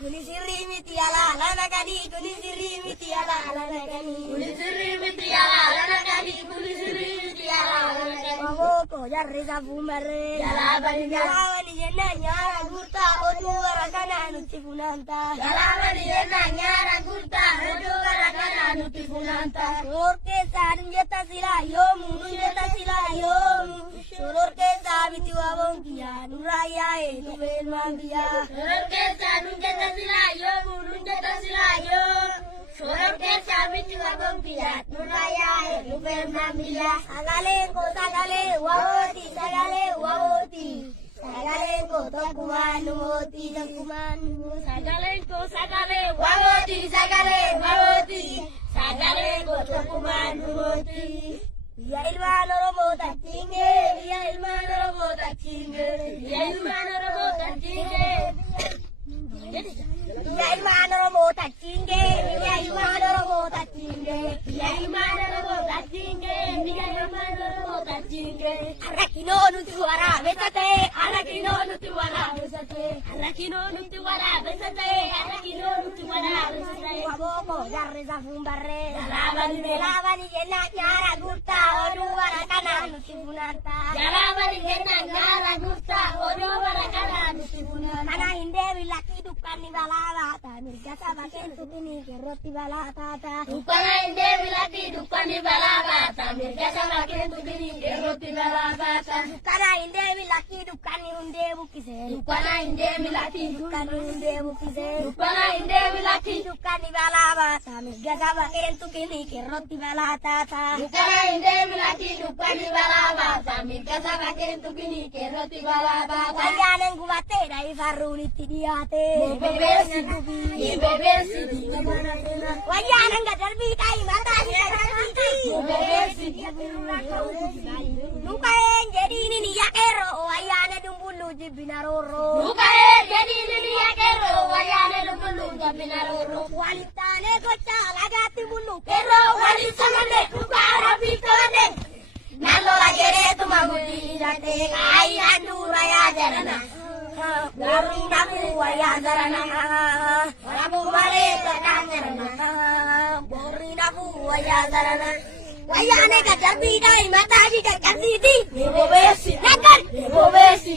Kunisiri mitiala lana kadi kunisiri mitiala lana kadi kunisiri mitiala lana kadi kunisiri mitiala lana kadi Maboko jarri sabumare jalabani yenna nyara gurta odu warakana nuti funanta jalabani yenna nyara gurta odu warakana nuti funanta Sorke sanjeta sila yo munjeta sila yo Sorke sabiti wabongia nuraya etuben mambia Sorke sanjeta sila yo munjeta sila yo Sorke sabiti wabongia nuraya etuben mambia Sagale wawoti sagale tokumanu moti sagale wawoti sagale tokumanu moti Ya ilmano robo tachinge ya ilmano robo tachinge ya ilmano robo tachinge ya ilmano robo tachinge ya ilmano robo tachinge ya ilmano robo tachinge ya ilmano robo tachinge Arakino nutuara besate arakino nutuara besate arakino nutuara besate arakino nutuara besate Waboko jarre zafumbare lavani yenna nyara gurta odu warakana nutivunanta lavani yenna nyara gurta odu warakana nutivunanta Kana inde vilaki dukani balava mirga sabaken tutini roti balata Kana inde vilaki dukani balava mirga sabaken tutini roti balava Kana inde vilaki dukani unde bukise Kana inde vilaki dukani unde bukise Kana inde vilaki dukani balava mirga sabaken tutini roti balata Kana inde vilaki dukani balava mirga sabaken tutini roti balava Kayanen gubate dai faruni tidiate bebesi Wayanen gadar bitai mata bebesi Lukaen jadi ini ya kero wayane dumbulu jibinaroro Lukaen jadi ini ya kero wayane dumbulu jibinaroro Walitane gocha lagati bulu kero walisamane kubara bikane Nalo lagere tumamuti jate ai andura ya jarana Gari nabu waya jarana Rabu male takanjarana Gori nabu waya jarana Wayane gajar bidai mata di gajar sidi bebesi nakan bebesi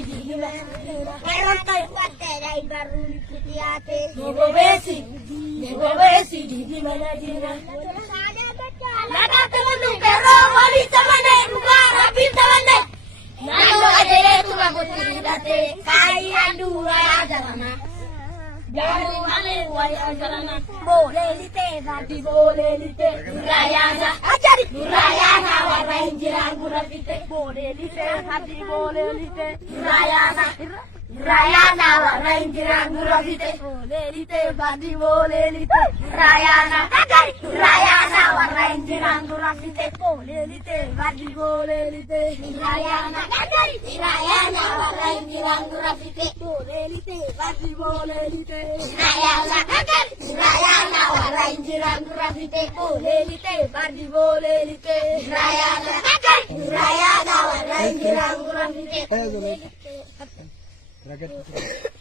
Merontai kuate dai baru dikutiate bebesi di mana dina Lada temen kero wali samane ngara pintamane Nalo ajere tumaguti date kai andu waya jarana Jaru male waya jarana Boleh lite vadi boleh lite Rayana ajari Rayana warrain jirang gurafite Boleh lite vadi boleh lite Rayana Rayana warrain jirang gurafite Boleh lite vadi boleh lite Rayana ajari Rayana warrain jirang gurafite Boleh lite vadi boleh lite Rayana ajari Rayana warrain jirang gurafite Boleh lite vadi boleh lite Rayana ajari Rayana warrain jirang gurafite Boleh lite vadi boleh lite Rayana ajari Rayana warrain jirang gurafite Rakyat